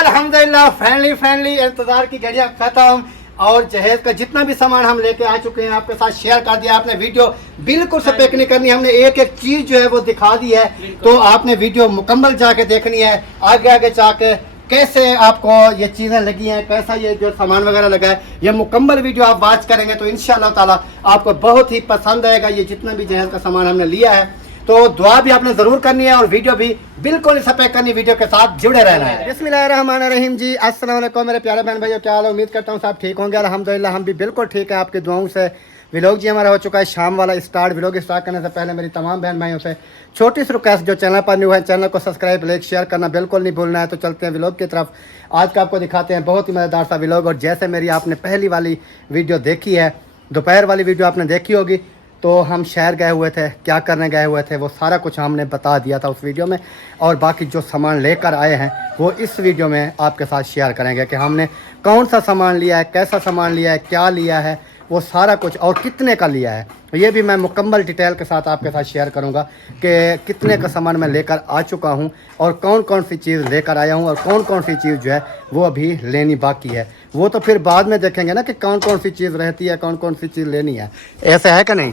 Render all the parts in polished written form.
अल्हम्दुलिल्लाह फ्रेंडली इंतजार की घड़ियां खत्म और जहेज का जितना भी सामान हम लेके आ चुके हैं आपके साथ शेयर कर दिया। आपने वीडियो बिल्कुल से पैक नहीं करनी, हमने एक एक चीज जो है वो दिखा दी है, तो आपने वीडियो मुकम्मल जाके देखनी है। आगे आगे जाके कैसे आपको ये चीज़ें लगी हैं, कैसा ये जो सामान वगैरह लगा है, ये मुकम्मल वीडियो आप वॉच करेंगे तो इंशाल्लाह ताला आपको बहुत ही पसंद आएगा। ये जितना भी जहेज का सामान हमने लिया है, तो दुआ भी आपने ज़रूर करनी है और वीडियो भी बिल्कुल इस पैक करनी, वीडियो के साथ जुड़े रहना है। बिस्मिल्लाहिर्रहमानिर्रहीम जी, अस्सलाम वालेकुम मेरे प्यारे बहन भाइयों, क्या हाल है? उम्मीद करता हूँ सब ठीक होंगे। अल्हम्दुलिल्लाह हम भी बिल्कुल ठीक है आपकी दुआओं से। व्लॉग जी हमारा हो चुका है शाम वाला स्टार्ट। व्लॉग स्टार्ट करने से पहले मेरी तमाम बहन भाइयों से छोटी सी रिक्वेस्ट, जो चैनल पर न्यू है चैनल को सब्सक्राइब लाइक शेयर करना बिल्कुल नहीं भूलना है। तो चलते हैं व्लॉग की तरफ। आज का आपको दिखाते हैं बहुत ही मज़ेदार सा व्लॉग। और जैसे मेरी आपने पहली वाली वीडियो देखी है, दोपहर वाली वीडियो आपने देखी होगी, तो हम शहर गए हुए थे, क्या करने गए हुए थे वो सारा कुछ हमने बता दिया था उस वीडियो में। और बाकी जो सामान लेकर आए हैं वो इस वीडियो में आपके साथ शेयर करेंगे कि हमने कौन सा सामान लिया है, कैसा सामान लिया है, क्या लिया है, वो सारा कुछ और कितने का लिया है। ये भी मैं मुकम्मल डिटेल के साथ आपके साथ शेयर करूंगा कि कितने का सामान मैं लेकर आ चुका हूं और कौन कौन सी चीज़ लेकर आया हूं और कौन कौन सी चीज़ जो है वो अभी लेनी बाकी है। वो तो फिर बाद में देखेंगे ना कि कौन कौन सी चीज़ रहती है, कौन कौन सी चीज़ लेनी है। ऐसा है कि नहीं?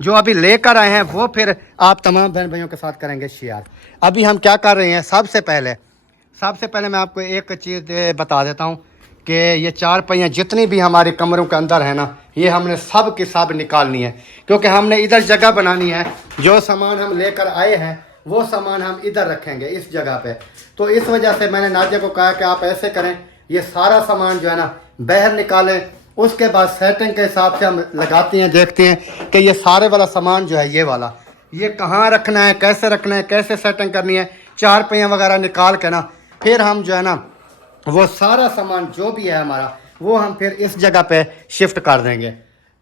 जो अभी लेकर आए हैं वो फिर आप तमाम बहन भाइयों के साथ करेंगे शेयर। अभी हम क्या कर रहे हैं, सबसे पहले मैं आपको एक चीज़ बता देता हूँ कि ये चार पहियाँ जितनी भी हमारे कमरों के अंदर है ना, ये हमने सब की सब निकालनी है, क्योंकि हमने इधर जगह बनानी है। जो सामान हम लेकर आए हैं वो सामान हम इधर रखेंगे इस जगह पे। तो इस वजह से मैंने नादिया को कहा कि आप ऐसे करें, ये सारा सामान जो है ना बाहर निकालें, उसके बाद सेटिंग के हिसाब से हम लगाते हैं, देखते हैं कि ये सारे वाला सामान जो है ये वाला ये कहाँ रखना है, कैसे रखना है, कैसे सेटिंग करनी है। चार पहियाँ वगैरह निकाल के ना फिर हम जो है ना वो सारा सामान जो भी है हमारा वो हम फिर इस जगह पे शिफ्ट कर देंगे।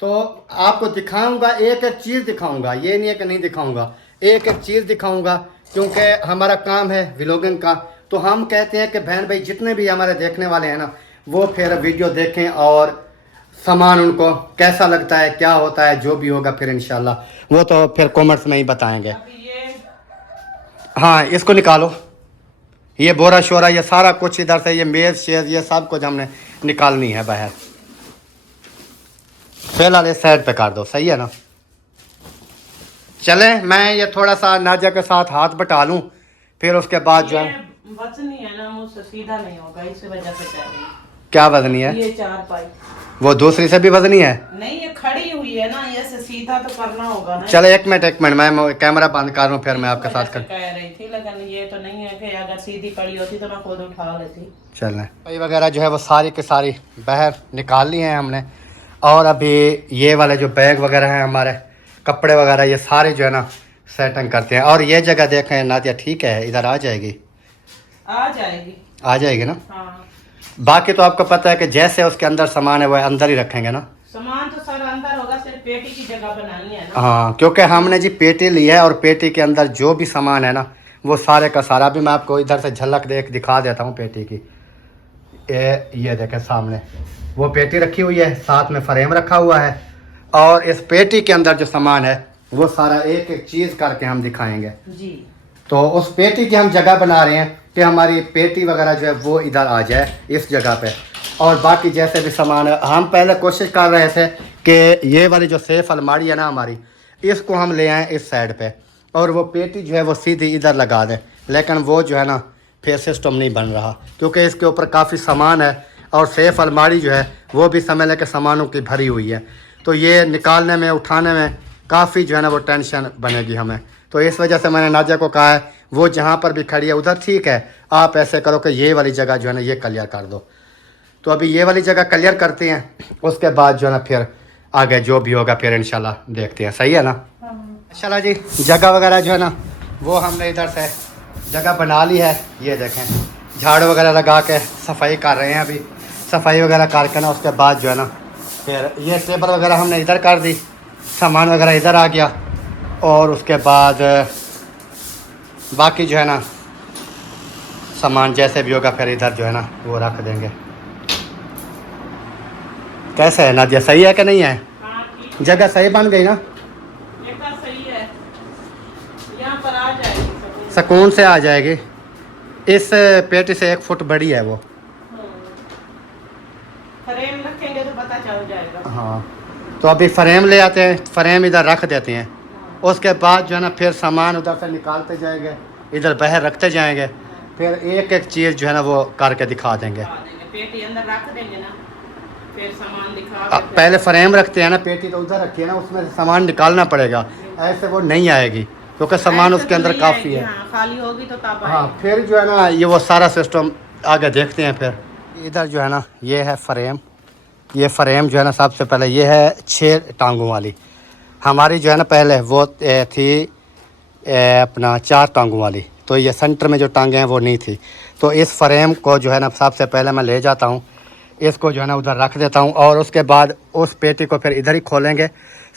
तो आपको दिखाऊंगा, एक एक चीज़ दिखाऊंगा, ये नहीं है कि नहीं दिखाऊंगा, एक एक चीज़ दिखाऊंगा, क्योंकि हमारा काम है व्लॉगिंग का। तो हम कहते हैं कि बहन भाई जितने भी हमारे देखने वाले हैं ना वो फिर वीडियो देखें और सामान उनको कैसा लगता है, क्या होता है, जो भी होगा फिर इंशाल्लाह वो तो फिर कॉमेंट्स में ही बताएंगे। हाँ, इसको निकालो, ये बोरा शोरा ये सारा कुछ इधर से, ये मेज शेज ये सब कुछ हमने निकालनी है बाहर। फिलहाल इस साइड पे कर दो, सही है ना? चले मैं ये थोड़ा सा नाजिया के साथ हाथ बटा लूँ, फिर उसके बाद जो है वजनी है ना मुझसे सीधा नहीं होगा, इस वजह से कह रही हूं। क्या वजनी है? ये चार पाई वो दूसरी से भी वजनी है? नहीं, ये खड़ी हुई है ना, ये से सीधा तो करना होगा ना। चलो एक मिनट मैं कैमरा बंद कर रहा हूँ, फिर मैं आपके साथ कह रही थी, लेकिन ये तो नहीं है कि अगर सीधी पड़ी होती तो मैं खुद उठा लेती। चलें, पाई वगैरह जो है वो सारी की सारी बाहर निकाल ली हैं हमने। और अभी ये वाले जो बैग वगैरह हैं हमारे, कपड़े वगैरह, ये सारे जो है ना सेटिंग करते हैं। और ये जगह देखें नादिया, ठीक है इधर आ जाएगी? आ जाएगी ना? हाँ। बाकी तो आपको पता है कि जैसे उसके अंदर सामान है वो अंदर ही रखेंगे ना। सामान तो सारा अंदर होगा, सिर्फ पेटी की जगह बनानी है ना। हाँ, क्योंकि हमने जी पेटी ली है और पेटी के अंदर जो भी सामान है ना वो सारे का सारा, भी मैं आपको इधर से झलक दिखा देता हूँ पेटी की। ये देखें सामने वो पेटी रखी हुई है, साथ में फ्रेम रखा हुआ है, और इस पेटी के अंदर जो सामान है वो सारा एक एक चीज़ करके हम दिखाएंगे जी। तो उस पेटी की हम जगह बना रहे हैं कि हमारी पेटी वगैरह जो है वो इधर आ जाए इस जगह पे। और बाकी जैसे भी सामान है, हम पहले कोशिश कर रहे थे कि ये वाली जो सेफ अलमारी है ना हमारी, इसको हम ले आएँ इस साइड पे और वो पेटी जो है वो सीधी इधर लगा दें, लेकिन वो जो है ना फिर सिस्टम नहीं बन रहा, क्योंकि इसके ऊपर काफ़ी सामान है और सेफ अलमारी जो है वो भी समझ लें कि सामानों की भरी हुई है। तो ये निकालने में उठाने में काफ़ी जो है ना वो टेंशन बनेगी हमें। तो इस वजह से मैंने नाजिया को कहा है वो जहाँ पर भी खड़ी है उधर ठीक है, आप ऐसे करो कि ये वाली जगह जो है ना ये क्लियर कर दो। तो अभी ये वाली जगह क्लियर करते हैं, उसके बाद जो है ना फिर आगे जो भी होगा फिर इंशाल्लाह देखते हैं, सही है ना? इंशाल्लाह जी जगह वगैरह जो है ना वो हमने इधर से जगह बना ली है। ये देखें झाड़ू वगैरह लगा के सफाई कर रहे हैं, अभी सफाई वगैरह करके ना उसके बाद जो है ना फिर ये टेबल वगैरह हमने इधर कर दी, सामान वगैरह इधर आ गया, और उसके बाद बाकी जो है ना सामान जैसे भी होगा फिर इधर जो है ना वो रख देंगे। कैसे है नादिया, सही है कि नहीं है? हाँ, जगह सही बन गई ना? सही है, यहाँ पर आ जाएगी, सुकून से आ जाएगी। इस पेटी से 1 फुट बड़ी है वो। फ्रेम रखेंगे तो पता चल जाएगा। हाँ, तो अभी फ्रेम ले आते हैं, फ्रेम इधर रख देते हैं। उसके बाद जो है ना फिर सामान उधर से निकालते जाएंगे, इधर बाहर रखते जाएंगे, फिर एक एक चीज़ जो है ना वो करके दिखा देंगे। पेटी अंदर रख देंगे ना, फिर सामान दिखा के पहले फ्रेम रखते हैं ना, पेटी तो उधर रखी है ना, उसमें से सामान निकालना पड़ेगा, ऐसे वो नहीं आएगी क्योंकि सामान उसके अंदर काफ़ी है। हाँ, खाली होगी तो तब हाँ, फिर जो है ना ये वो सारा सिस्टम आगे देखते हैं। फिर इधर जो है ना ये है फ्रेम, ये फ्रेम जो है ना सबसे पहले ये है 6 टांगों वाली। हमारी जो है ना पहले वो थी अपना 4 टांगों वाली, तो ये सेंटर में जो टांगे हैं वो नहीं थी। तो इस फ्रेम को जो है ना सबसे पहले मैं ले जाता हूँ, इसको जो है ना उधर रख देता हूँ, और उसके बाद उस पेटी को फिर इधर ही खोलेंगे,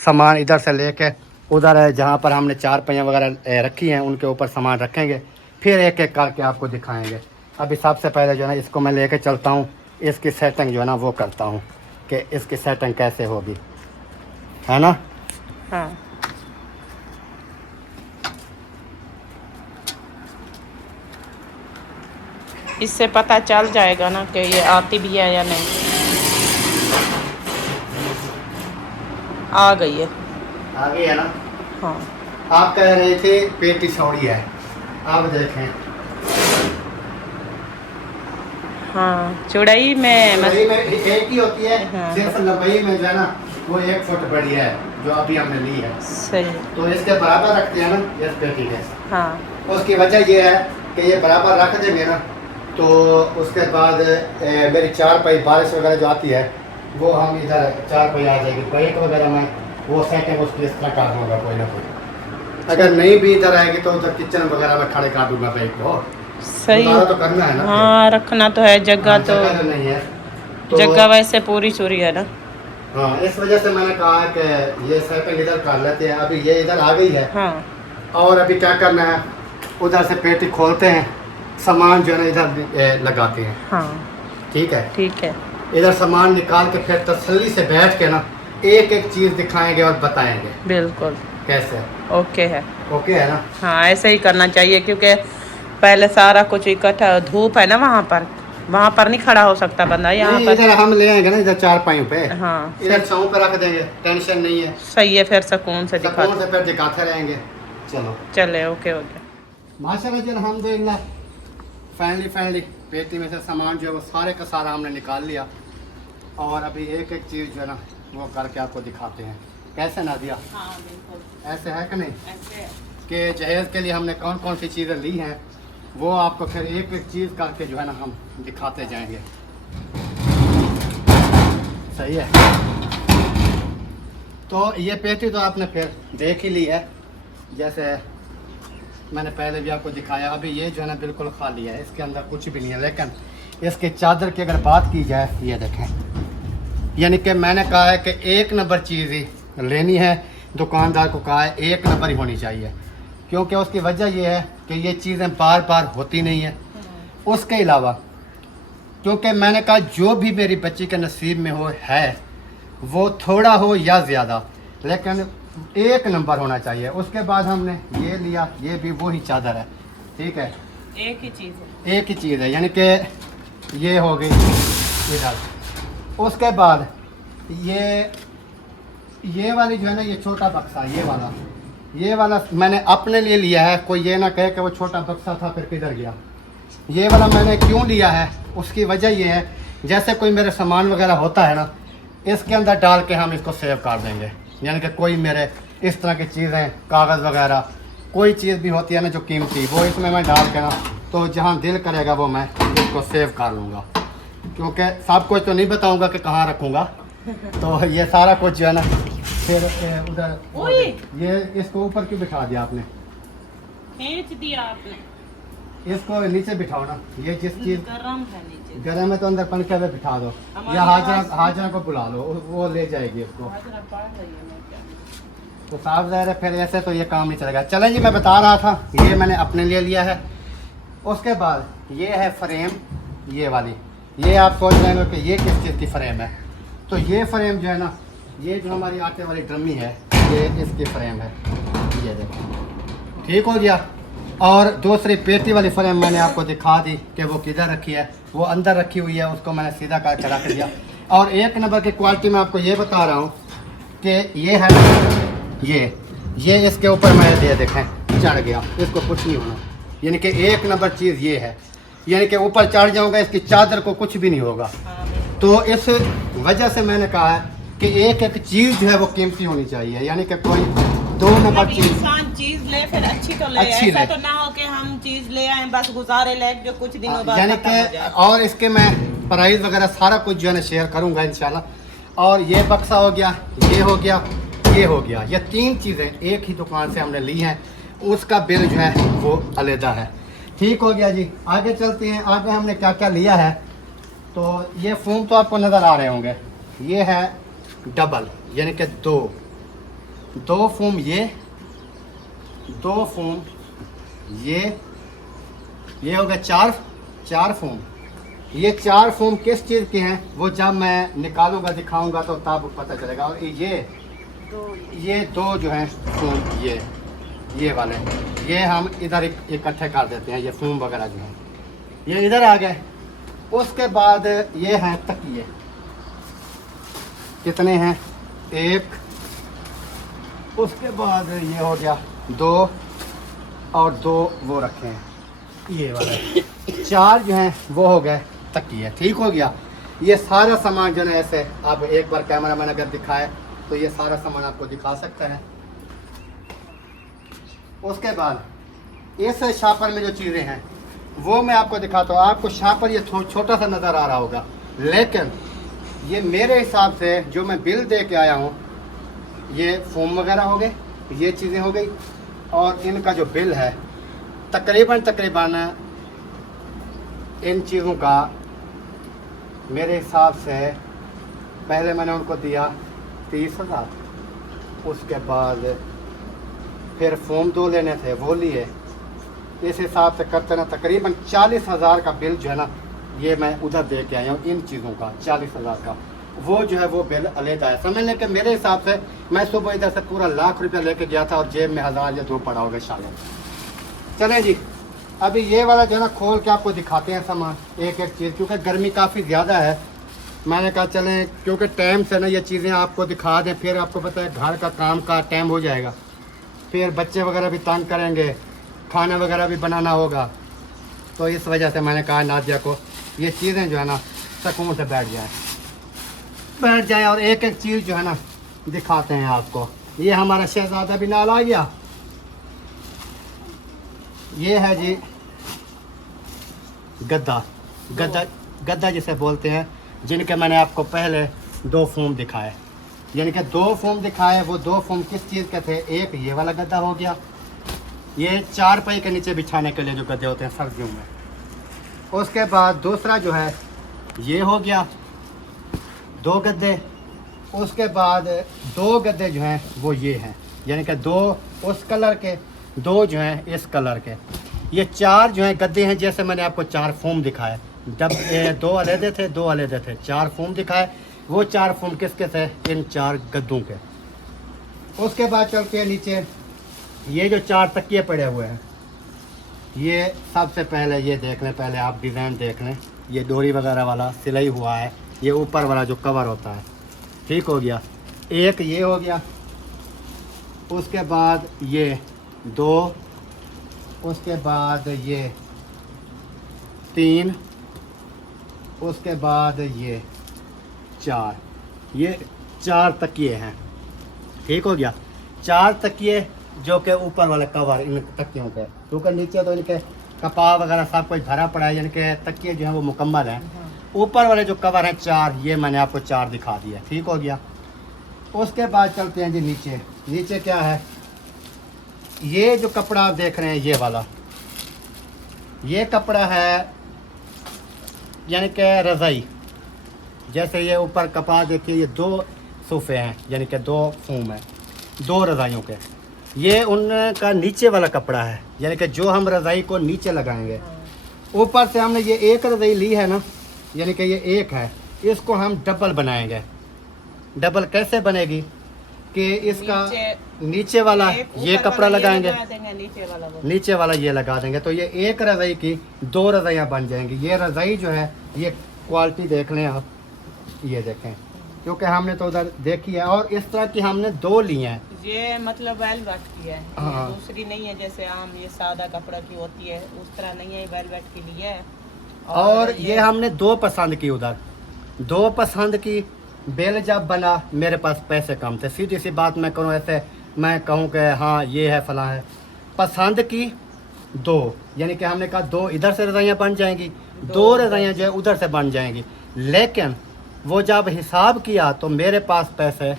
सामान इधर से लेके उधर है जहाँ पर हमने 4 पहियाँ वगैरह रखी हैं उनके ऊपर सामान रखेंगे, फिर एक एक करके आपको दिखाएंगे। अभी सबसे पहले जो है ना इसको मैं लेके चलता हूँ, इसकी सेटिंग जो है ना वो करता हूँ कि इसकी सेटिंग कैसे होगी, है ना। हाँ, इससे पता चल जाएगा ना कि ये आती भी है या नहीं। आ गई है, आ गई है ना। हाँ। आप कह रहे थे पेटी चौड़ी है, आप देखें। हाँ, चौड़ाई में लंबाई में एक ही होती है, हाँ। सिर्फ लंबाई में जो है ना वो 1 फुट बड़ी है जो अभी हमने ली है। सही। तो इसके बराबर रखते हैं ना इस पेटी के। हाँ, उसकी वजह ये है कि ये बराबर रख देंगे ना, तो उसके बाद मेरी 4 पाई बारिश वगैरह जो आती है वो हम इधर 4 पाई आ जाएगी, बाइक वगैरह में वो सेटिंग उसकी इस तरह कर दूँगा कोई ना कोई। अगर नहीं भी इधर आएगी तो उधर किचन वगैरह में खड़े कर दूँगा बाइक को। सही। तो करना है ना। हाँ, रखना तो है, जगह तो जगह नहीं है तो जगह वैसे पूरी चूरी है ना। हाँ, इस वजह से मैंने कहा है कि ये सेटिंग इधर कर लेते हैं। अभी ये इधर आ गई है। हाँ, और अभी क्या करना है, उधर से पेटी खोलते हैं, सामान जो है ना इधर लगाते हैं। हाँ, ठीक है, ठीक है। इधर सामान निकाल के फिर तसल्ली से बैठ के ना एक एक चीज़ दिखाएंगे और बताएंगे बिल्कुल कैसे। ओके है। ओके है ना। हाँ, ऐसे ही करना चाहिए क्योंकि पहले सारा कुछ इकट्ठा, धूप है ना वहाँ पर नहीं खड़ा हो सकता बंदा। यहाँ नहीं, पर इधर हम ले आएंगे ना, इधर 4 पाइयों पे। हाँ, इधर छाँव पे रख देंगे, टेंशन नहीं है। सही है, फिर सुकून से दिखा सुकून से फिर दिखाते रहेंगे। चलो चले। Okay okay. माशाल्लाह जी, अल्हम्दुलिल्लाह फाइनली पेटी में से सामान जो है वो सारे का सारा हमने निकाल लिया, और अभी एक एक चीज़ जो है ना वो करके आपको दिखाते हैं कैसे ना दिया। हाँ, बिल्कुल ऐसे है कि नहीं, ऐसे। कि जहेज़ के लिए हमने कौन कौन सी चीज़ें ली हैं वो आपको फिर एक एक चीज़ करके जो है ना हम दिखाते जाएंगे। सही है। तो ये पेटी तो आपने फिर देख ही ली है, जैसे मैंने पहले भी आपको दिखाया। अभी ये जो है ना बिल्कुल खाली है, इसके अंदर कुछ भी नहीं है। लेकिन इसके चादर की अगर बात की जाए, ये देखें, यानी कि मैंने कहा है कि 1 नंबर चीज़ ही लेनी है। दुकानदार को कहा है 1 नंबर ही होनी चाहिए, क्योंकि उसकी वजह यह है कि ये चीज़ें बार बार होती नहीं है। उसके अलावा क्योंकि मैंने कहा जो भी मेरी बच्ची के नसीब में हो है वो थोड़ा हो या ज़्यादा, लेकिन 1 नंबर होना चाहिए। उसके बाद हमने ये लिया, ये भी वही चादर है। ठीक है, एक ही चीज़ है, एक ही चीज़ है, यानी कि ये हो गई इधर। उसके बाद ये वाली जो है ना, ये छोटा बक्सा, ये वाला मैंने अपने लिए लिया है। कोई ये ना कहे कि वो छोटा बक्सा था फिर किधर गया। ये वाला मैंने क्यों लिया है, उसकी वजह ये है, जैसे कोई मेरे सामान वगैरह होता है ना, इसके अंदर डाल के हम इसको सेव कर देंगे। यानी कि कोई मेरे इस तरह की चीज़ें, कागज़ वगैरह, कोई चीज़ भी होती है ना जो कीमती, वो इसमें मैं डाल के ना, तो जहाँ दिल करेगा वो मैं इसको सेव कर लूँगा। क्योंकि सब कुछ तो नहीं बताऊँगा कि कहाँ रखूँगा, तो ये सारा कुछ जो है ना फिर उधर। ये इसको ऊपर क्यों बिठा दिया आपने, खींच दिया आपने। इसको नीचे बिठाओ ना। ये जिस चीज़ गरम है नीचे, गर्म है तो अंदर पंखे पे बिठा दो, या हाजरा को बुला लो, वो ले जाएगी इसको। तो साफ ज़ाहिर है फिर ऐसे तो ये काम नहीं चलेगा। चलें जी, मैं बता रहा था ये मैंने अपने लिए लिया है। उसके बाद ये है फ्रेम, ये वाली। ये आप सोच रहे हो कि ये किस चीज़ की फ्रेम है, तो ये फ्रेम जो है ना, ये जो हमारी आटे वाली ड्रमी है, ये इसकी फ्रेम है। ये देखो, ठीक हो गया। और दूसरी पेटी वाली फ्रेम मैंने आपको दिखा दी कि वो किधर रखी है, वो अंदर रखी हुई है, उसको मैंने सीधा करके रख दिया। और एक नंबर की क्वालिटी मैं आपको ये बता रहा हूँ कि ये है ये इसके ऊपर मैंने दे देखें चढ़ गया, इसको कुछ नहीं होना, यानी कि एक नंबर चीज़ ये है, यानी कि ऊपर चढ़ जाऊँगा इसकी चादर को कुछ भी नहीं होगा। तो इस वजह से मैंने कहा है कि एक एक चीज़ जो है वो कीमती होनी चाहिए, यानी कि कोई दो नंबर चीज़, इंसान चीज ले फिर अच्छी तो ले, अच्छी ऐसा ले। तो ना हो कि हम चीज ले आए बस गुजारे लायक जो कुछ दिनों बाद यानी खत्म हो कि जाए। और इसके मैं प्राइस वगैरह सारा कुछ जो है ना शेयर करूंगा इंशाल्लाह। और ये बक्सा हो गया, ये हो गया, ये हो गया, ये तीन चीज़ें एक ही दुकान से हमने ली हैं, उसका बिल जो है वो अलग है। ठीक हो गया जी, आगे चलते हैं। आगे हमने क्या क्या लिया है, तो ये फोम तो आपको नज़र आ रहे होंगे, ये है डबल, यानी कि दो फोम, ये दो फोम, ये हो गया चार फोम। ये चार फोम किस चीज़ के हैं वो जब मैं निकालूंगा दिखाऊंगा तो तब पता चलेगा। और ये दो जो हैं फोम, ये वाले, ये हम इधर इकट्ठे कर देते हैं, ये फोम वगैरह जो हैं ये इधर आ गए। उसके बाद ये हैं तकिए, कितने हैं, एक, उसके बाद ये हो गया दो, और दो वो रखे हैं ये वाले, चार जो हैं वो हो गए तकिए। ठीक हो गया। ये सारा सामान जो है ऐसे, आप एक बार कैमरा मैन अगर दिखाए तो ये सारा सामान आपको दिखा सकता है। उसके बाद इस शापर में जो चीज़ें हैं वो मैं आपको दिखाता हूँ। आपको शापर ये छोटा सा नज़र आ रहा होगा, लेकिन ये मेरे हिसाब से जो मैं बिल दे के आया हूँ, ये फोम वगैरह हो गए, ये चीज़ें हो गई, और इनका जो बिल है तकरीबन इन चीज़ों का मेरे हिसाब से पहले मैंने उनको दिया 30,000, उसके बाद फिर फोम दो लेने थे वो लिए, इस हिसाब से करते ना तकरीबन 40,000 का बिल जो है ना ये मैं उधर दे के आया हूँ। इन चीज़ों का 40,000 का वो जो है वो बिल अलग है। समझ लें कि मेरे हिसाब से मैं सुबह इधर से पूरा लाख रुपया लेके गया था और जेब में 1000 या 2 पड़ा होगा शायद। चलें जी, अभी ये वाला जो है ना खोल के आपको दिखाते हैं सामान एक एक चीज़, क्योंकि गर्मी काफ़ी ज़्यादा है। मैंने कहा चलें क्योंकि टाइम से ना ये चीज़ें आपको दिखा दें, फिर आपको पता है घर का काम का टाइम हो जाएगा, फिर बच्चे वगैरह भी तंग करेंगे, खाना वगैरह भी बनाना होगा। तो इस वजह से मैंने कहा नादिया को ये चीज़ें जो है ना सुकून से बैठ जाए और एक एक चीज़ जो है ना दिखाते हैं आपको। ये हमारा शहजादा भी नाल आ गया, ये है जी गद्दा जिसे बोलते हैं, जिनके मैंने आपको पहले 2 फोम दिखाए, यानी कि 2 फोम दिखाए। वो 2 फोम किस चीज़ के थे, एक ये वाला गद्दा हो गया, ये 4 पाई के नीचे बिछाने के लिए जो गद्दे होते हैं सर्दियों में। उसके बाद दूसरा जो है ये हो गया 2 गद्दे। उसके बाद 2 गद्दे जो हैं वो ये हैं, यानी कि 2 उस कलर के, 2 जो हैं इस कलर के। ये 4 जो हैं गद्दे हैं, जैसे मैंने आपको 4 फोम दिखाए, जब 2 अलहदे थे 2 अलहदे थे, 4 फोम दिखाए। वो 4 फोम किसके थे, इन 4 गद्दों के। उसके बाद चलते हैं नीचे, ये जो 4 तकिए पड़े हुए हैं, ये सबसे पहले ये देख लें, पहले आप डिज़ाइन देख लें, ये डोरी वगैरह वाला सिलाई हुआ है, ये ऊपर वाला जो कवर होता है। ठीक हो गया, एक ये हो गया। उसके बाद ये 2, उसके बाद ये 3, उसके बाद ये 4, ये 4 तकिए हैं। ठीक हो गया, 4 तकिए जो कि ऊपर वाले कवर इन तकियों के, क्योंकि नीचे तो इनके कपड़ा वगैरह सब कुछ भरा पड़ा है, यानी कि तकिए जो हैं वो मुकम्मल हैं। ऊपर वाले जो कवर हैं 4, ये मैंने आपको 4 दिखा दिया। ठीक हो गया। उसके बाद चलते हैं जी नीचे। नीचे क्या है, ये जो कपड़ा आप देख रहे हैं ये वाला, ये कपड़ा है यानी कि रज़ाई। जैसे ये ऊपर कपड़ा देखिए, ये 2 सोफ़े हैं, यानी कि 2 फोम हैं, 2 रज़ाइयों के। ये उनका नीचे वाला कपड़ा है, यानी कि जो हम रज़ाई को नीचे लगाएंगे। ऊपर से हमने ये एक रज़ाई ली है ना, यानी कि ये एक है, इसको हम डबल बनाएंगे। डबल कैसे बनेगी कि इसका नीचे नीचे वाला एक ये ऊपर कपड़ा वाला ये लगाएंगे, लगा देंगे, नीचे वाला वो। नीचे वाला ये लगा देंगे, तो ये एक रजाई की 2 रजाइयाँ बन जाएंगी। ये रजाई जो है ये क्वालिटी देख लें आप, ये देखें, क्योंकि हमने तो उधर देखी है और इस तरह की हमने 2 ली हैं। ये मतलब वेलवेट की है, ये हाँ। दूसरी नहीं है जैसे आम ये सादा कपड़ा की होती है, उस तरह नहीं है, वेलवेट की ली है। और ये हमने 2 पसंद की, उधर 2 पसंद की। बिल जब बना मेरे पास पैसे कम थे, सीधी सी बात मैं करूँ, ऐसे मैं कहूँ कि हाँ ये है फलां है, पसंद की 2, यानी कि हमने कहा 2 इधर से रजाइयाँ बन जाएंगी, 2 रजाइयाँ जो है उधर से बन जाएंगी। लेकिन वो जब हिसाब किया तो मेरे पास पैसे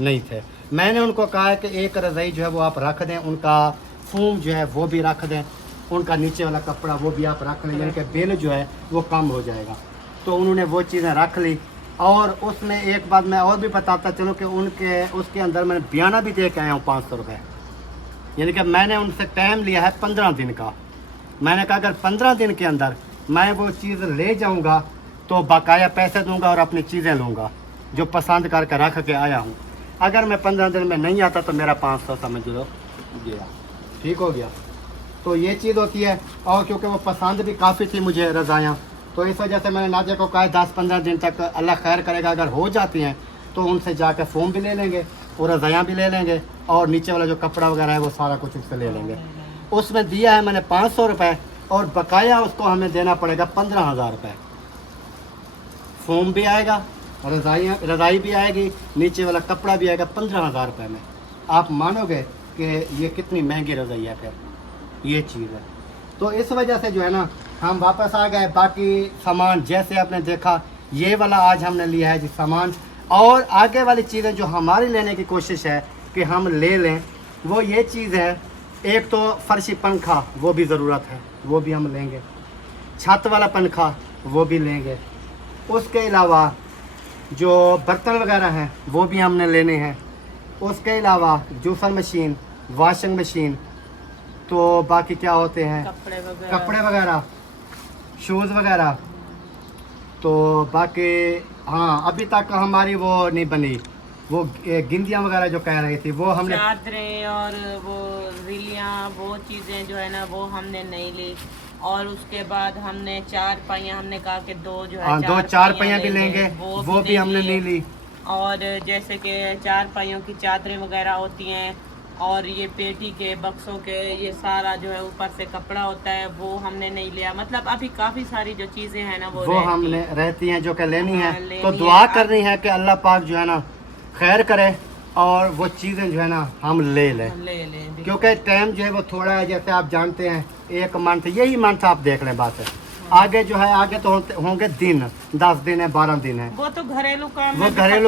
नहीं थे। मैंने उनको कहा है कि एक रजाई जो है वो आप रख दें, उनका फूम जो है वो भी रख दें, उनका नीचे वाला कपड़ा वो भी आप रख लें, यानी कि बिल जो है वो कम हो जाएगा। तो उन्होंने वो चीज़ें रख ली। और उसमें एक बात मैं और भी बताता चलो कि उनके उसके अंदर मैंने बयाना भी दे के आया हूँ 500 रुपये, यानी कि मैंने उनसे टाइम लिया है 15 दिन का। मैंने कहा अगर 15 दिन के अंदर मैं वो चीज़ ले जाऊँगा तो बकाया पैसे दूंगा और अपनी चीज़ें लूँगा जो पसंद करके रख के आया हूँ। अगर मैं 15 दिन में नहीं आता तो मेरा 500 समझ लो गया, ठीक हो गया। तो ये चीज़ होती है। और क्योंकि वो पसंद भी काफ़ी थी मुझे रज़ायाँ, तो इस वजह से मैंने नाजिया को कहा 10-15 दिन तक अल्लाह खैर करेगा, अगर हो जाती हैं तो उनसे जाकर फ़ोन भी ले लेंगे और रज़ायाँ भी ले लेंगे और नीचे वाला जो कपड़ा वगैरह है वो सारा कुछ उससे ले लेंगे। उसमें दिया है मैंने 500 रुपये और बकाया उसको हमें देना पड़ेगा 15,000 रुपये। फ़ोम भी आएगा, रज़ाई भी आएगी, नीचे वाला कपड़ा भी आएगा 15,000 रुपये में। आप मानोगे कि ये कितनी महंगी रज़ाई है, फिर ये चीज़ है। तो इस वजह से जो है ना हम वापस आ गए। बाकी सामान जैसे आपने देखा ये वाला आज हमने लिया है जी सामान, और आगे वाली चीज़ें जो हमारी लेने की कोशिश है कि हम ले लें वो ये चीज़ है। एक तो फर्शी पंखा वो भी ज़रूरत है, वो भी हम लेंगे। छत वाला पंखा वो भी लेंगे। उसके अलावा जो बर्तन वगैरह हैं वो भी हमने लेने हैं। उसके अलावा जूसर मशीन, वॉशिंग मशीन, तो बाकी क्या होते हैं कपड़े वगैरह, शूज़ वगैरह। तो बाकी हाँ अभी तक हमारी वो नहीं बनी, वो गिंदियाँ वगैरह जो कह रही थी वो हमने, चादरें और वो रिलियाँ वो चीज़ें जो है ना वो हमने नहीं ली। और उसके बाद हमने 4 पहिया, हमने कहा कि 2 जो है हाँ 2-4 पहिया भी लेंगे, वो भी हमने नहीं ली। और जैसे कि 4 पहियों की चादरें वगैरह होती हैं और ये पेटी के बक्सों के ये सारा जो है ऊपर से कपड़ा होता है वो हमने नहीं लिया। मतलब अभी काफ़ी सारी जो चीज़ें हैं ना वो हमने रहती हैं जो कि लेनी है। लेनी तो दुआ है। करनी है कि अल्लाह पाक जो है ना खैर करे और वो चीज़ें जो है ना हम ले लें, क्योंकि टाइम जो है वो थोड़ा है। जैसे आप जानते हैं 1 मंथ, यही मंथ आप देख लें बात है। आगे जो है आगे तो होंगे दिन, 10 दिन है, 12 दिन है, वो तो घरेलू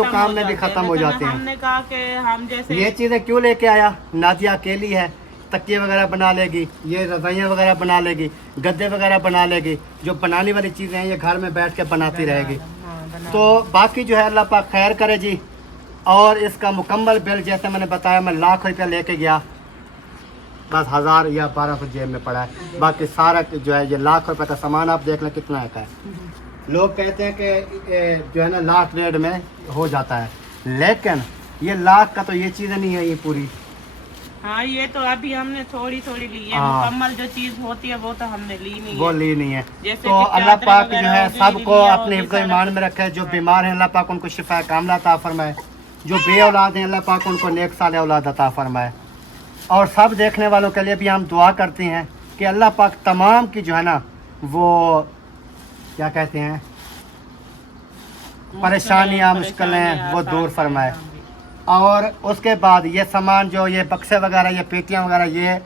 काम में भी खत्म हो जाते हैं। हमने कहा कि हम जैसे ये चीज़ें क्यों लेके आया, नादिया अकेली है, तकिए वगैरह बना लेगी, ये रज़ाइयाँ वगैरह बना लेगी, गद्दे वगैरह बना लेगी, जो बनाने वाली चीज़ें हैं ये घर में बैठ के बनाती रहेगी। तो बाकी जो है अल्लाह पाक खैर करे जी। और इसका मुकम्मल बिल जैसे मैंने बताया, मैं लाख रुपया लेके गया, बस 1000 या 1200 जेब में पड़ा है। बाकी सारा जो है ये लाख रुपए का सामान आप देख लें कितना है। लोग कहते हैं कि जो है ना लाख रेट में हो जाता है, लेकिन ये लाख का तो ये चीज़ें नहीं है ये पूरी। हाँ ये तो अभी हमने थोड़ी थोड़ी ली है, हाँ। मुकम्मल जो चीज़ होती है वो तो हमने ली नहीं वो है। ली नहीं है। जैसे तो कि अल्लाह चादर पाक जो वगैरह है हो गई, सबको लिया अपने हो हिफ्ज़ गई, ईमान में रखे। जो बीमार हैं अल्लाह पाक उनको शिफा कामिला अता फरमाए, जो बे औलाद हैं अल्लाह पाक उनको नेक साले औलाद अता फरमाए। और सब देखने वालों के लिए भी हम दुआ करते हैं कि अल्लाह पाक तमाम की जो है ना वो क्या कहते हैं परेशानियाँ मुश्किलें वो दूर फरमाए। और उसके बाद ये सामान जो ये बक्से वगैरह, ये पेटियाँ वगैरह, ये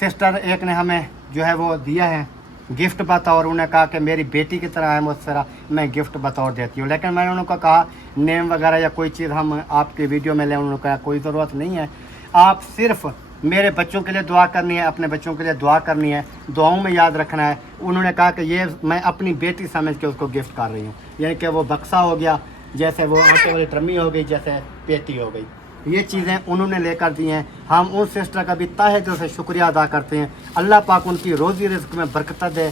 सिस्टर एक ने हमें जो है वो दिया है गिफ्ट बतौर। उन्होंने कहा कि मेरी बेटी की तरह है, मुझसे मैं गिफ्ट बतौर देती हूँ। लेकिन मैंने उनको कहा नेम वगैरह या कोई चीज़ हम आपकी वीडियो में लें, उन्होंने कहा कोई ज़रूरत नहीं है, आप सिर्फ़ मेरे बच्चों के लिए दुआ करनी है, अपने बच्चों के लिए दुआ करनी है, दुआओं में याद रखना है। उन्होंने कहा कि ये मैं अपनी बेटी समझ के उसको गिफ्ट कर रही हूँ, यानी कि वो बक्सा हो गया, जैसे वो आटे वाली ट्रमी हो गई, जैसे पेटी हो गई, ये चीज़ें उन्होंने लेकर दी हैं। हम उन सिस्टर का भी तहे दिल से शुक्रिया अदा करते हैं। अल्लाह पाक उनकी रोज़ी रिज़्क़ में बरकत दे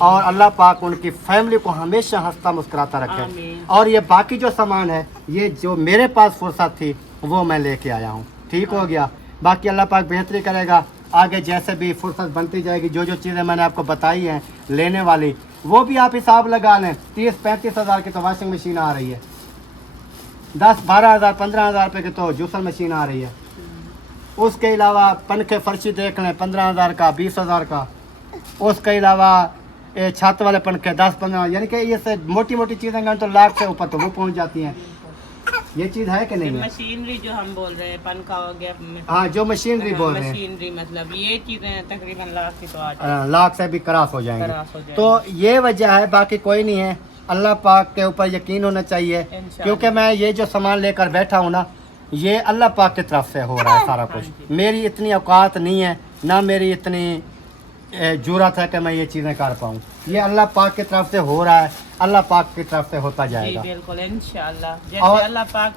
और अल्लाह पाक उनकी फैमिली को हमेशा हंसता मुस्कुराता रखे। और ये बाकी जो सामान है, ये जो मेरे पास फुर्सत थी वो मैं लेके आया हूँ। ठीक हो गया। बाकी अल्लाह पाक बेहतरी करेगा, आगे जैसे भी फुर्सत बनती जाएगी, जो जो चीज़ें मैंने आपको बताई हैं लेने वाली, वो भी आप हिसाब लगा लें। 30-35 हज़ार की तो वॉशिंग मशीन आ रही है, 10-12 हज़ार 15 हज़ार रुपये की तो जूसर मशीन आ रही है। उसके अलावा पंखे फर्शी देख लें 15 हज़ार का, 20 हज़ार का। उसके अलावा छत वाले पंखे 10-15, यानी कि ये से मोटी मोटी चीज़ें तो लाख से ऊपर तो वो पहुंच जाती हैं। ये चीज़ है कि नहीं है? मशीनरी जो हम बोल रहे हैं, पंखा हो गया, हाँ जो मशीनरी बोल रहे हैं, मशीनरी मतलब ये चीज़ें तकरीबन लाख की तो लाख से भी क्रॉस हो जाएंगे। तो ये वजह है, बाकी कोई नहीं है। अल्लाह पाक के ऊपर यकीन होना चाहिए, क्योंकि मैं ये जो सामान लेकर बैठा हूँ ना, ये अल्लाह पाक की तरफ से हो रहा है सारा कुछ। मेरी इतनी औकात नहीं है, ना मेरी इतनी जरूरत है कि मैं ये चीज़ें कर पाऊँ। ये अल्लाह पाक की तरफ से हो रहा है, अल्लाह पाक की तरफ से होता जाएगा। बिल्कुल इंशाल्लाह, जैसे और अल्लाह पाक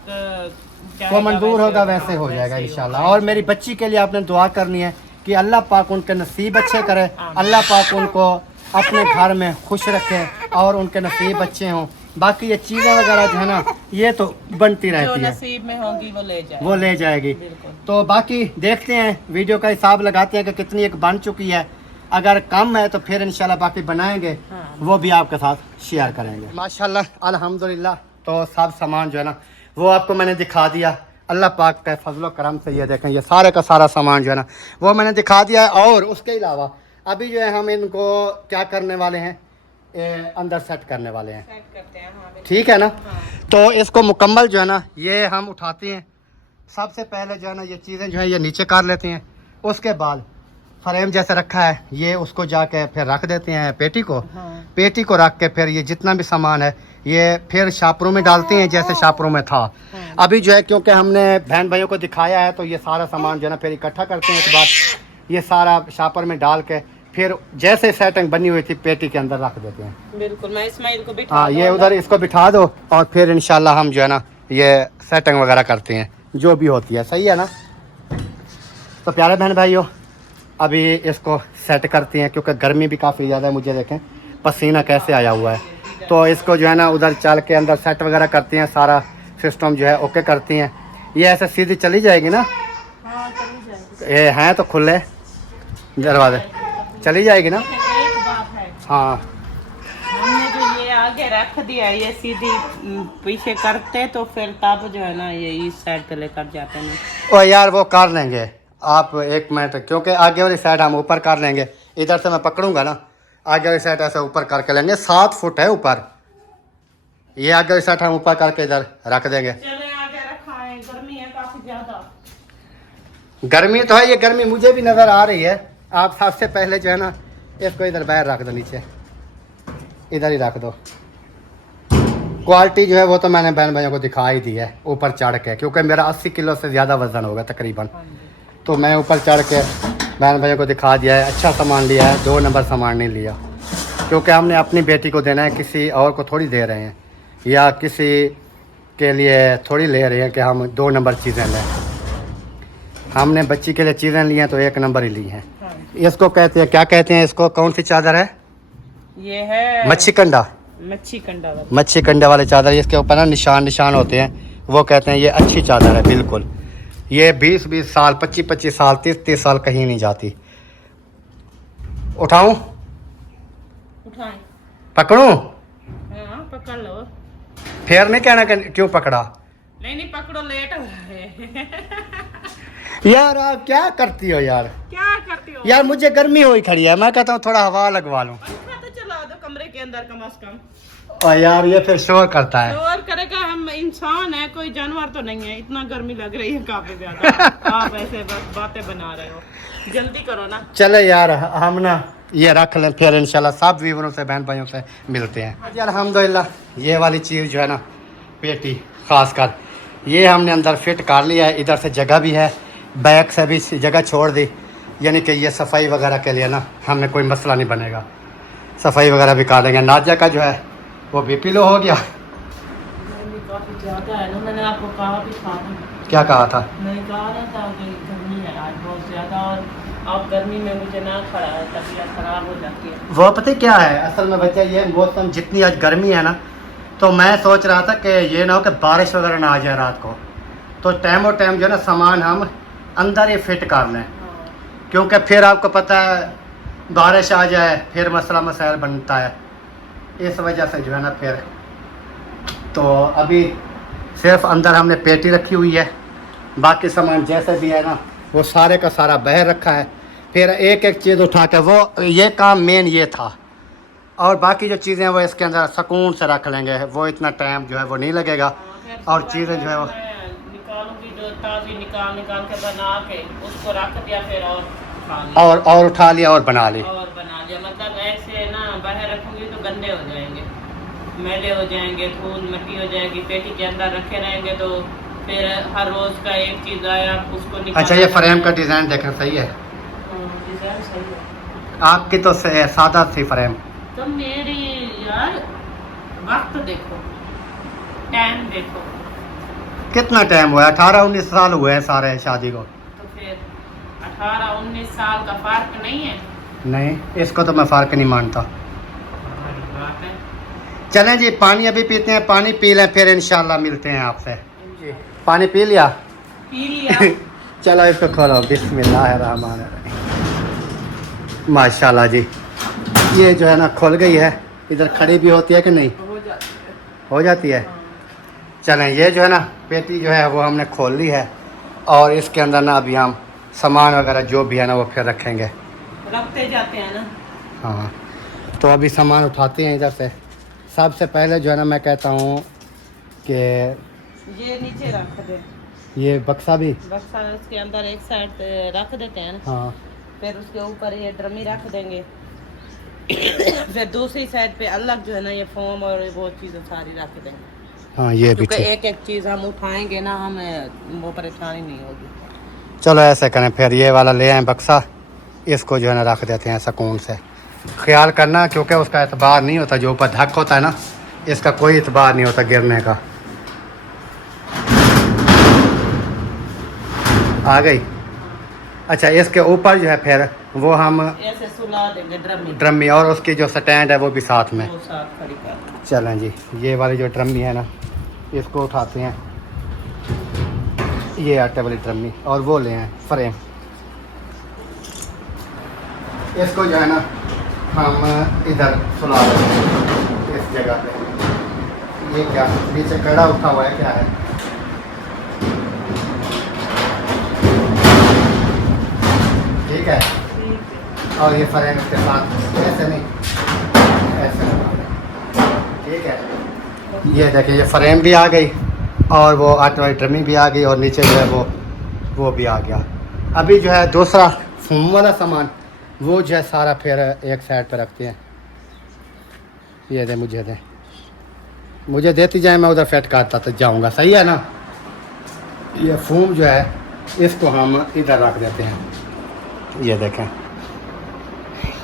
को मंजूर होगा वैसे हो जाएगा इंशाल्लाह। और मेरी बच्ची के लिए आपने दुआ करनी है कि अल्लाह पाक उनके नसीब अच्छे करे, अल्लाह पाक उनको अपने घर में खुश रखे और उनके नसीब अच्छे हों। बाकी ये चीज़ें वगैरह जो है ना, ये तो बनती रहती है, नसीब में होंगी वो ले जाएगी। तो बाकी देखते हैं, वीडियो का हिसाब लगाते हैं कि कितनी एक बन चुकी है। अगर कम है तो फिर इंशाल्लाह बाकी बनाएंगे, वो भी आपके साथ शेयर करेंगे। माशाल्लाह अल्हम्दुलिल्लाह। तो सब सामान जो है ना, वो आपको मैंने दिखा दिया। अल्लाह पाक के फजलो करम से ये देखें, ये सारे का सारा सामान जो है ना, वो मैंने दिखा दिया है। और उसके अलावा अभी जो है हम इनको क्या करने वाले हैं, अंदर सेट करने वाले हैं। ठीक है ना? तो इसको मुकम्मल जो है ना, ये हम उठाते हैं। सबसे पहले जो है ना, ये चीज़ें जो है ये नीचे कर लेते हैं। उसके बाद फ्रेम जैसे रखा है, ये उसको जाके फिर रख देते हैं पेटी को। पेटी को रख के फिर ये जितना भी सामान है ये फिर शापरों में डालते हैं, जैसे शापरों में था। अभी जो है क्योंकि हमने बहन भाइयों को दिखाया है, तो ये सारा सामान जो है ना फिर इकट्ठा करते हैं। एक बार ये सारा शापर में डाल के फिर जैसे सेटिंग बनी हुई थी पेटी के अंदर रख देते हैं। बिल्कुल, मैं इस्माइल को बिठा, हाँ ये उधर इसको बिठा दो और फिर इंशाल्लाह हम जो है ना ये सेटिंग वगैरह करते हैं, जो भी होती है। सही है ना? तो प्यारे बहन भाइयों, अभी इसको सेट करते हैं, क्योंकि गर्मी भी काफ़ी ज़्यादा है। मुझे देखें पसीना कैसे आया हुआ है। तो इसको जो है ना उधर चल के अंदर सेट वगैरह करते हैं, सारा सिस्टम जो है ओके करती हैं। ये ऐसे सीधी चली जाएगी ना? ये हैं तो खुले दरवाजे, चली जाएगी ना? हाँ, हमने जो ये आगे रख दिया, ये सीधी पीछे करते तो फिर तब जो है ना ये इस साइड पे लेकर जाते हैं। ओ यार वो कर लेंगे आप, 1 मिनट, क्योंकि आगे वाली साइड हम ऊपर कर लेंगे। इधर से मैं पकड़ूंगा ना, आगे वाली साइड ऐसे ऊपर करके लेंगे। 7 फुट है ऊपर, ये आगे वाली साइड हम ऊपर करके इधर रख देंगे। चले आगे रखा है, गर्मी है काफी ज्यादा। गर्मी तो है, ये गर्मी मुझे भी नज़र आ रही है। आप सबसे पहले जो है ना इसको इधर बाहर रख दो, नीचे इधर ही रख दो। क्वालिटी जो है वो तो मैंने बहन भाइयों को दिखा ही दी है ऊपर चढ़ के, क्योंकि मेरा 80 किलो से ज़्यादा वज़न होगा तकरीबन। तो मैं ऊपर चढ़ के बहन भाइयों को दिखा दिया है। अच्छा सामान लिया है, 2 नंबर सामान नहीं लिया, क्योंकि हमने अपनी बेटी को देना है, किसी और को थोड़ी दे रहे हैं, या किसी के लिए थोड़ी ले रहे हैं कि हम 2 नंबर चीज़ें लें। हमने बच्ची के लिए चीज़ें ली हैं तो 1 नंबर ही ली हैं। इसको कहते हैं, क्या कहते हैं इसको, कौन सी चादर है? ये है मच्छी कंडा, मच्छी कंडे वाले चादर। इसके ऊपर ना निशान होते हैं, वो कहते हैं ये अच्छी चादर है। बिल्कुल, ये 20-20 साल, 25-25 साल, 30-30 साल कहीं नहीं जाती। उठाऊं? उठाएं? पकड़ूं? हाँ, पकड़ लो। फिर नहीं कहना कि क्यों पकड़ा। नहीं पकड़ो, लेट हो रहा है। यार आप क्या करती हो यार? क्या करती हो यार? मुझे गर्मी हुई खड़ी है, मैं कहता हूँ थोड़ा हवा लगवा लूं। पंखा तो चला दो कमरे के अंदर कम से कम। और यार ये फिर शोर करता है। शोर करेगा, हम इंसान है, कोई जानवर तो नहीं है। इतना गर्मी लग रही है काफी ज्यादा। आप ऐसे बस बातें बना रहे हो, जल्दी करो ना। चले यार हम ना ये रख लें, फिर इंशाल्लाह सब व्यूवरों से, बहन भाइयों से मिलते हैं। यार अल्हम्दुलिल्लाह ये वाली चीज़ जो है ना, पेटी खास कर ये हमने अंदर फिट कर लिया है। इधर से जगह भी है, बैक से भी जगह छोड़ दी, यानी कि ये सफाई वगैरह के लिए ना हमें कोई मसला नहीं बनेगा। सफाई वगैरह भी कर देंगे। नाजिया का जो है वो BP लो हो गया। काफी ज्यादा है ना, मैंने आपको कहा भी था। क्या कहा था? मैंने कहा था कि गर्मी है आज बहुत ज्यादा, और आप गर्मी में मुझे ना खड़ा है, तबीयत खराब हो जाती है। वो पता क्या है असल में बच्चा, ये मौसम जितनी आज गर्मी है ना, तो मैं सोच रहा था कि ये ना हो कि बारिश वगैरह ना आ जाए रात को, तो टाइम और टाइम जो है ना सामान हम अंदर ही फिट कर लें, हाँ। क्योंकि फिर आपको पता है बारिश आ जाए फिर मसला मसाइल बनता है, इस वजह से जो है ना फिर। तो अभी सिर्फ अंदर हमने पेटी रखी हुई है, बाकी सामान जैसे भी है ना वो सारे का सारा बाहर रखा है। फिर एक एक चीज़ उठा के वो ये काम मेन ये था, और बाकी जो चीज़ें वो इसके अंदर सुकून से रख लेंगे, वो इतना टाइम जो है वो नहीं लगेगा। फिर और सुबह चीज़ें जो है वो मैं निकालूंगी, जो ताज़ी निकाल निकाल के बना के उसको रख दिया, फिर और उठा लिया और उठा लिया और बना ली। और बना लिया। मतलब ऐसे ना बाहर रखूंगी तो गंदे हो जाएंगे, मैले हो जाएंगे, धूल मिट्टी हो जाएगी, पेटी के अंदर रखे रहेंगे तो फिर हर रोज़ का एक चीज़ आया उसको निकाल। अच्छा, ये फ्रेम का डिज़ाइन देखना सही है, डिज़ाइन सही है। आपकी तो सादा थी फ्रेम। तो मेरी यार वक्त देखो, टाइम देखो, कितना टाइम हुआ है? 18-19 साल हुए हैं सारे शादी को। तो फिर 18-19 साल का फर्क नहीं है। नहीं, इसको तो मैं फ़र्क नहीं मानता। हमारी बात है। चलें जी, पानी अभी पीते हैं, पानी पी लें फिर इंशाल्लाह मिलते हैं आपसे। पानी पी लिया? पी लिया। चलो इसको खोलो, बिस्मिल्लाहिर्रहमानिर्रहीम। माशाल्लाह जी, ये जो है ना खुल गई है। इधर खड़ी भी होती है कि नहीं? हो जाती है। हो जाती है। चलें, ये जो है ना पेटी जो है वो हमने खोल ली है, और इसके अंदर ना अभी हम सामान वगैरह जो भी है ना वो फिर रखेंगे, रखते जाते हैं ना। हाँ। तो अभी सामान उठाते हैं इधर से। सबसे पहले जो है ना मैं कहता हूँ कि ये नीचे रख दे, ये बक्सा भी, बक्सा उसके अंदर एक साइड रख देते हैं ना, हाँ फिर उसके ऊपर ये ड्रमी रख देंगे। फिर दूसरी साइड पे अलग जो है ना ये फोम और वो चीज़ें सारी रख देंगे, हाँ, ये भी क्योंकि ठीक। एक एक चीज़ हम उठाएंगे ना, हमें वो परेशानी नहीं होगी। चलो ऐसे करें, फिर ये वाला ले आए बक्सा, इसको जो है ना रख देते हैं सुकून से। ख्याल करना, क्योंकि उसका एतबार नहीं होता, जो ऊपर ढक होता है ना इसका कोई एतबार नहीं होता गिरने का। आ गई। अच्छा, इसके ऊपर जो है फिर वो हम ऐसे सुला देंगे ड्रमी, और उसकी जो स्टैंड है वो भी साथ में। वो साथ खड़ी कर। चलें जी, ये वाली जो ड्रमी है ना इसको उठाते हैं, ये आटे वाली ड्रमी, और वो ले आए फ्रेम। इसको जो है ना हम इधर सुला देते हैं इस जगह पे। ये क्या नीचे कड़ा उठा हुआ है, क्या है? ठीक है। और ये फ्रेम इसके साथ ऐसे नहीं, ऐसे लगा दें। ठीक है। ये देखिए, ये फ्रेम भी आ गई और वो आटे वाली ड्रमी भी आ गई, और नीचे जो है वो भी आ गया। अभी जो है दूसरा फोम वाला सामान वो जो है सारा फिर एक साइड पर रखते हैं। ये दे, मुझे देती जाए, मैं उधर फिट करता तो जाऊंगा, सही है ना। ये फोम जो है इसको हम इधर रख देते हैं। ये देखें,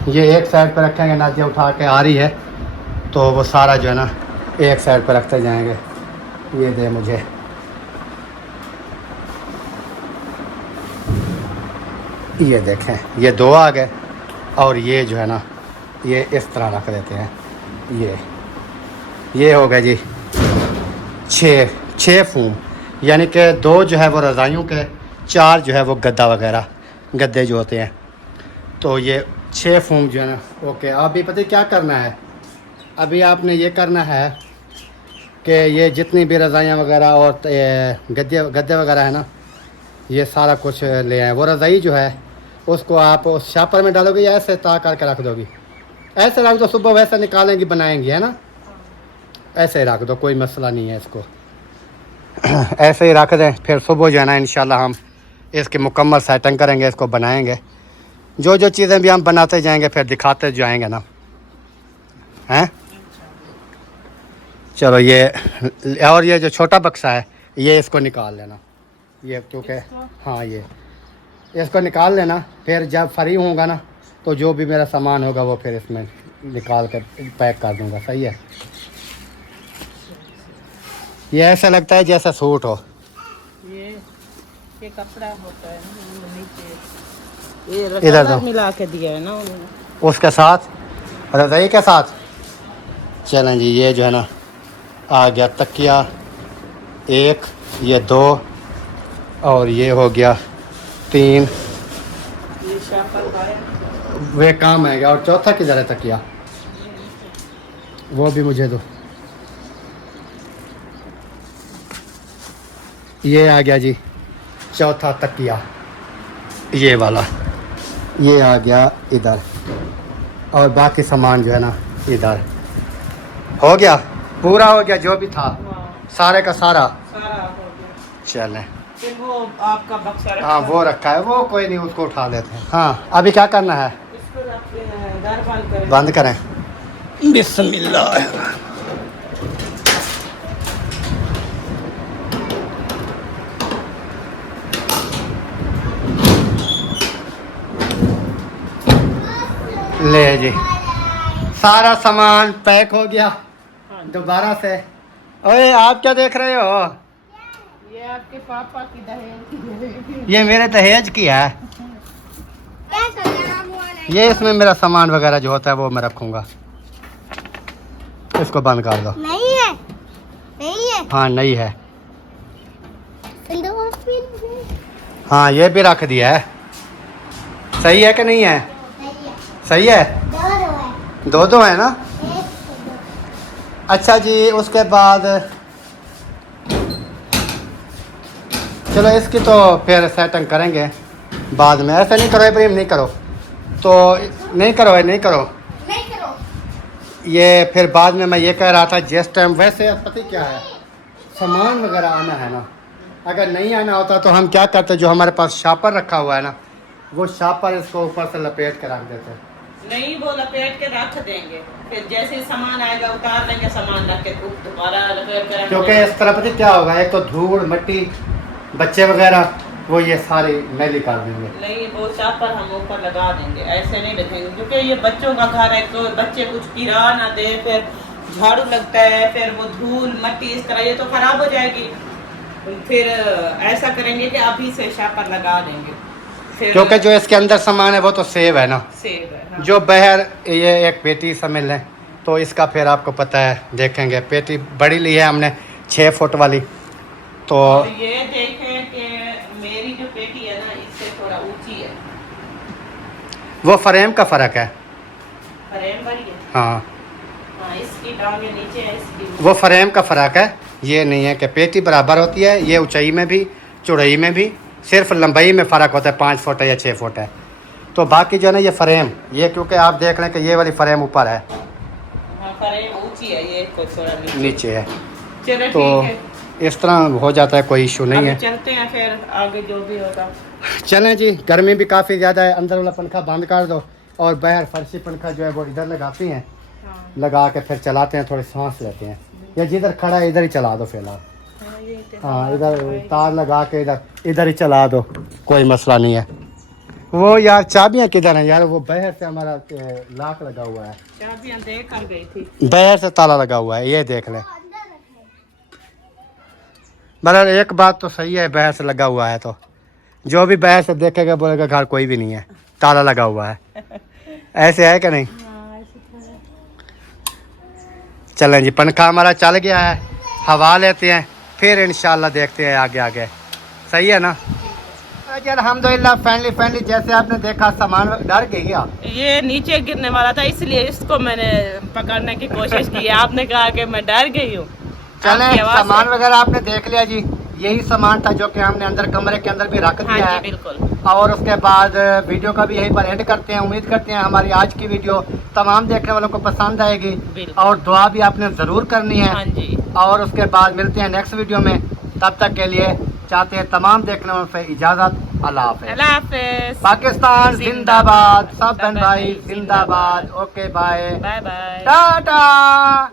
ये एक साइड पर रखेंगे, नादिया उठा के आ रही है तो वो सारा जो है ना एक साइड पर रखते जाएंगे। ये दे मुझे, ये देखें, ये दो आ गए, और ये जो है ना ये इस तरह रख देते हैं। ये हो गया जी 6 फूम, यानी कि 2 जो है वो रज़ाइयों के, 4 जो है वो गद्दे जो होते हैं। तो ये 6 फूम जो है ना। ओके, अभी पता है क्या करना है? अभी आपने ये करना है कि ये जितनी भी रज़ाइयाँ वगैरह और गद्दे वगैरह है ना, ये सारा कुछ ले आए। वो रज़ाई जो है उसको आप उस शापर में डालोगे या ऐसे ता करके रख दोगी? ऐसे रख दो, सुबह वैसे निकालेंगी बनाएंगी, है ना। ऐसे ही रख दो, कोई मसला नहीं है इसको। ऐसे ही रख दें, फिर सुबह जो है ना इंशाल्लाह हम इसकी मुकम्मल सेटिंग करेंगे, इसको बनाएंगे। जो जो चीज़ें भी हम बनाते जाएंगे फिर दिखाते जाएंगे ना, हैं। चलो, ये और ये जो छोटा बक्सा है ये इसको निकाल लेना, ये क्योंकि हाँ ये इसको निकाल लेना। फिर जब फ्री होगा ना तो जो भी मेरा सामान होगा वो फिर इसमें निकाल कर पैक कर दूंगा, सही है। ये ऐसा लगता है जैसा सूट हो। ये कपड़ा होता है ना नीचे, ये इधर दो, मिला के दिया है ना उन्होंने, उसके साथ रज़ाई के साथ। चलें जी, ये जो है ना आ गया तकिया 1, ये 2, और ये हो गया 3, ये शापर का है। वे काम आएगा। और चौथा किधर है तकिया, वो भी मुझे दो। ये आ गया जी चौथा तकिया, ये वाला, ये आ गया इधर। और बाकी सामान जो है ना इधर। हो गया, पूरा हो गया जो भी था, हाँ, सारे का सारा। सारा हो गया। चलें, फिर वो आपका बक्सा रखा हाँ वो रखा है, वो कोई नहीं, उसको उठा लेते हैं। हाँ अभी क्या करना है, इसको रखते हैं, घर बंद करें। बंद करें। बिस्मिल्लाह। ले जी, सारा सामान पैक हो गया हाँ, दोबारा से। ओए आप क्या देख रहे हो, ये आपके पापा की दहेज। ये मेरे दहेज की है। ये इसमें मेरा सामान वगैरह जो होता है वो मैं रखूंगा। इसको बंद कर दो। नहीं है, नहीं है। हाँ नहीं है। दो हाँ ये भी रख दिया है। सही है कि नहीं है, सही है। दो दो है ना। अच्छा जी, उसके बाद चलो इसकी तो फिर सेटिंग करेंगे बाद में। ऐसे नहीं करो इब्राहिम, नहीं करो तो, नहीं करो, नहीं करो नहीं करो। ये। फिर बाद में मैं ये कह रहा था जिस टाइम, वैसे पता क्या है, सामान वगैरह आना है ना, अगर नहीं आना होता तो हम क्या करते, जो हमारे पास शापर रखा हुआ है ना, वो शापर इसको ऊपर से लपेट के रख देते। नहीं, वो लपेट के रख देंगे, फिर जैसे सामान आएगा उतार लेंगे, सामान रख के दोबारा लपेट के रख क्योंकि देंगे। इस तरह पता क्या होगा, एक तो धूल मिट्टी, बच्चे वगैरह, वो ये सारी मैली कर देंगे। नहीं, वो शापर हम ऊपर लगा देंगे, ऐसे नहीं रखेंगे, क्योंकि ये बच्चों का घर है, तो बच्चे कुछ गिरा ना दे, फिर झाड़ू लगता है, फिर वो धूल मट्टी इस तरह ये तो खराब हो जाएगी। फिर ऐसा करेंगे कि अभी से शापर लगा देंगे, फिर क्योंकि जो इसके अंदर सामान है वो तो सेव है ना, सेब है। हाँ। जो बाहर ये एक पेटी समझ लें, तो इसका फिर आपको पता है, देखेंगे पेटी बड़ी ली है हमने 6 फुट वाली। तो और ये देखें कि मेरी जो पेटी है ना, इससे थोड़ा ऊंची है, वो फ्रेम का फ़र्क है। फ्रेम बड़ी है। हाँ हाँ, इसकी टांगे नीचे है, इसकी वो फ्रेम का फ़र्क है, ये नहीं है कि पेटी बराबर होती है। ये ऊंचाई में भी चौड़ाई में भी, सिर्फ लंबाई में फ़र्क होता है, 5 फुट है या 6 फुट है। तो बाकी जो है ना ये फ्रेम, ये क्योंकि आप देख रहे हैं कि ये वाली फ्रेम ऊपर है, हाँ, फ्रेम ऊंची है, ये को थोड़ा नीचे है, चलो तो ठीक है, इस तरह हो जाता है, कोई इशू नहीं अभी है। चलते हैं, फिर आगे जो भी होगा। चलें जी, गर्मी भी काफ़ी ज़्यादा है, अंदर वाला पंखा बंद कर दो और बाहर फर्शी पंखा जो है वो इधर लगाती हैं, हाँ, लगा के फिर चलाते हैं, थोड़ी सांस लेते हैं। या जिधर खड़ा है इधर ही चला दो फिलहाल। हाँ, ये तो हाँ इधर तार लगा के इधर ही चला दो, कोई मसला नहीं है। वो यार चाबियाँ किधर हैं यार, वो बाहर से हमारा लॉक लगा हुआ है, चाबियां दे कर गई थी। बाहर से ताला लगा हुआ है, ये देख लें। मतलब एक बात तो सही है, बाहर से लगा हुआ है तो जो भी बाहर से देखेगा बोलेगा घर कोई भी नहीं है, ताला लगा हुआ है। ऐसे है कि नहीं। हाँ, ऐसे तो है। चलें जी, पंखा हमारा चल गया है, हवा लेते हैं, फिर इंशाल्लाह देखते हैं आगे आगे। सही है ना। जी अल्हम्दुलिल्लाह, फैमिली जैसे आपने देखा, सामान डर गया, ये नीचे गिरने वाला था, इसलिए इसको मैंने पकड़ने की कोशिश की है। आपने कहा कि मैं डर गई हूँ। चलें आपकी आवाज़ सामान से। वगैरह आपने देख लिया जी, यही सामान था जो कि हमने अंदर कमरे के अंदर भी रख हाँ दिया जी, है। बिल्कुल। और उसके बाद वीडियो का भी यहीं पर एंड करते हैं। उम्मीद करते हैं हमारी आज की वीडियो तमाम देखने वालों को पसंद आएगी, बिल्कुल। और दुआ भी आपने ज़रूर करनी है। हाँ जी। और उसके बाद मिलते हैं नेक्स्ट वीडियो में, तब तक के लिए चाहते हैं तमाम देखने वालों से इजाज़त। अल्लाह हाफ़िज़। अल्लाह हाफ़िज़। पाकिस्तान जिंदाबाद, सब बहन भाई जिंदाबाद। Okay bye, bye bye. Tata.